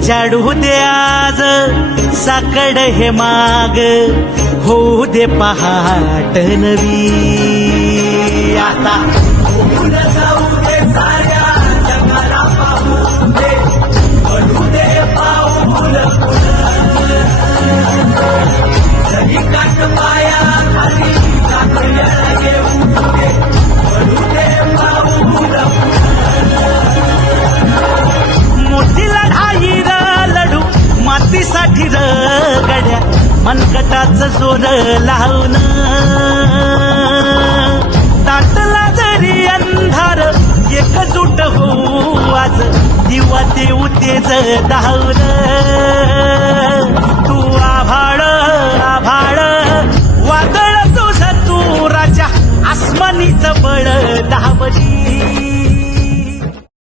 उजाडू दे आज साकड हे माग, होऊ दे पहाट नवी. आता होऊन जाऊ दे साऱ्या जगाला पाहू दे, पडू दे पाऊल सगळी काट पाया खाली काकड्या येऊ दे, पडू दे पाऊल मोठी लढाई र लढू मातीसाठी र गड्या, मनगटाच जोर लावून दाटला जरी अंधार एकजूट होऊ आज, दिवा देऊ तेज धावून. तू आभाळ आभाळ वादळ तुझ तू राजा, आसमानीच बळ दाबली.